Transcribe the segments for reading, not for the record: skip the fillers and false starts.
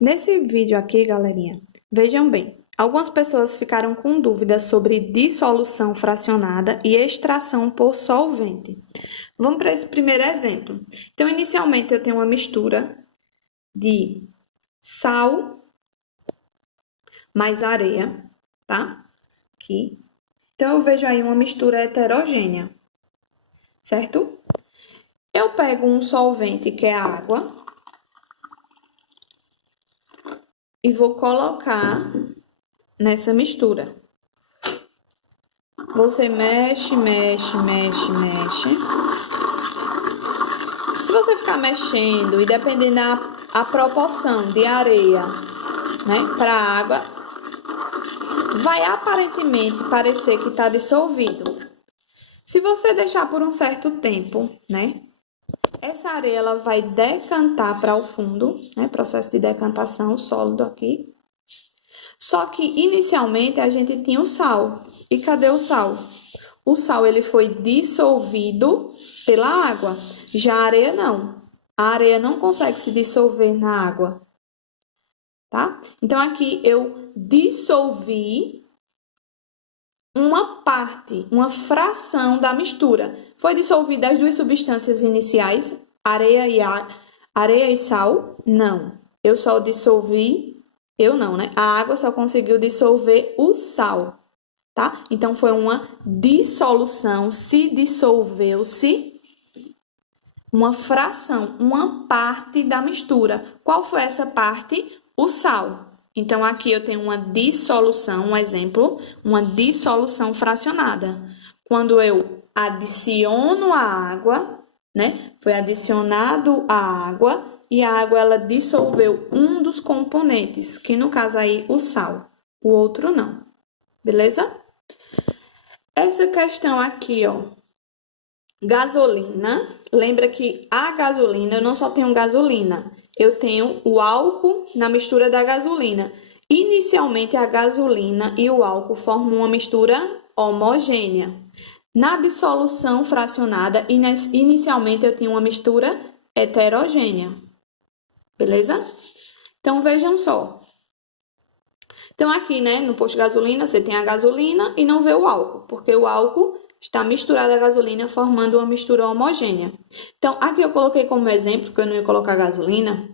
Nesse vídeo aqui, galerinha, vejam bem, algumas pessoas ficaram com dúvidas sobre dissolução fracionada e extração por solvente. Vamos para esse primeiro exemplo. Então, inicialmente, eu tenho uma mistura de sal mais areia, tá? Aqui. Então, eu vejo aí uma mistura heterogênea, certo? Eu pego um solvente, que é a água, e vou colocar nessa mistura. Você mexe, mexe, mexe, mexe. Se você ficar mexendo e dependendo da proporção de areia, né, para a água, vai aparentemente parecer que está dissolvido. Se você deixar por um certo tempo, né, essa areia ela vai decantar para o fundo, né, processo de decantação, sólido aqui. Só que inicialmente a gente tinha o sal. E cadê o sal? O sal ele foi dissolvido pela água. Já a areia não. A areia não consegue se dissolver na água. Tá? Então aqui eu dissolvi uma parte, uma fração da mistura. Foi dissolvida as duas substâncias iniciais, areia e sal? Não. Eu só dissolvi, eu não, né? A água só conseguiu dissolver o sal, tá? Então, foi uma dissolução, se dissolveu-se uma fração, uma parte da mistura. Qual foi essa parte? O sal. Então, aqui eu tenho uma dissolução, um exemplo, uma dissolução fracionada. Quando eu adiciono a água, né? Foi adicionado a água e a água ela dissolveu um dos componentes, que no caso aí o sal, o outro não. Beleza? Essa questão aqui, ó, gasolina, lembra que a gasolina, eu não só tenho gasolina, eu tenho o álcool na mistura da gasolina. Inicialmente, a gasolina e o álcool formam uma mistura homogênea. Na dissolução fracionada, inicialmente eu tinha uma mistura heterogênea. Beleza? Então, vejam só. Então, aqui, né, no posto de gasolina, você tem a gasolina e não vê o álcool, porque o álcool está misturado à gasolina, formando uma mistura homogênea. Então, aqui eu coloquei como exemplo, porque eu não ia colocar gasolina,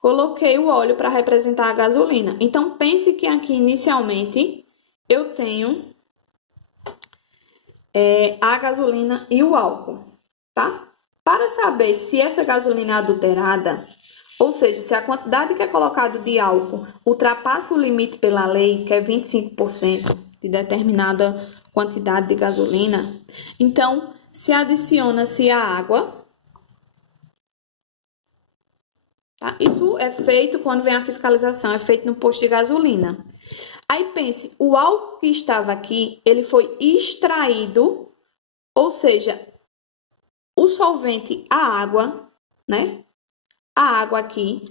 coloquei o óleo para representar a gasolina. Então, pense que aqui, inicialmente, eu tenho a gasolina e o álcool, tá? Para saber se essa gasolina é adulterada, ou seja, se a quantidade que é colocado de álcool ultrapassa o limite pela lei, que é 25% de determinada quantidade de gasolina, então se adiciona-se a água. Tá? Isso é feito quando vem a fiscalização, é feito no posto de gasolina. Aí pense, o álcool que estava aqui, ele foi extraído, ou seja, o solvente, a água, né? A água aqui,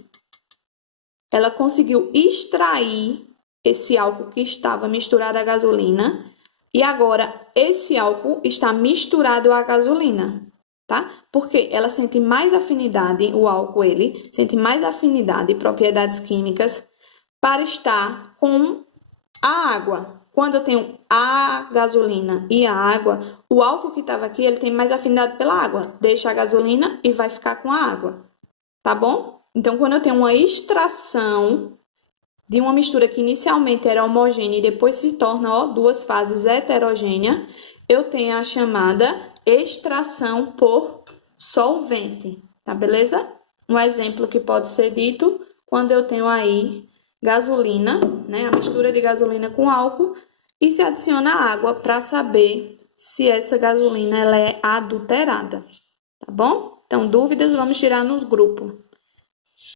ela conseguiu extrair esse álcool que estava misturado à gasolina e agora esse álcool está misturado à gasolina, tá? Porque ela sente mais afinidade, o álcool ele sente mais afinidade e propriedades químicas para estar com a água. Quando eu tenho a gasolina e a água, o álcool que estava aqui, ele tem mais afinidade pela água. Deixa a gasolina e vai ficar com a água. Tá bom? Então, quando eu tenho uma extração de uma mistura que inicialmente era homogênea e depois se torna, ó, duas fases heterogêneas, eu tenho a chamada extração por solvente, tá beleza? Um exemplo que pode ser dito quando eu tenho aí gasolina, né, a mistura de gasolina com álcool e se adiciona água para saber se essa gasolina ela é adulterada, tá bom? Então, dúvidas vamos tirar no grupo.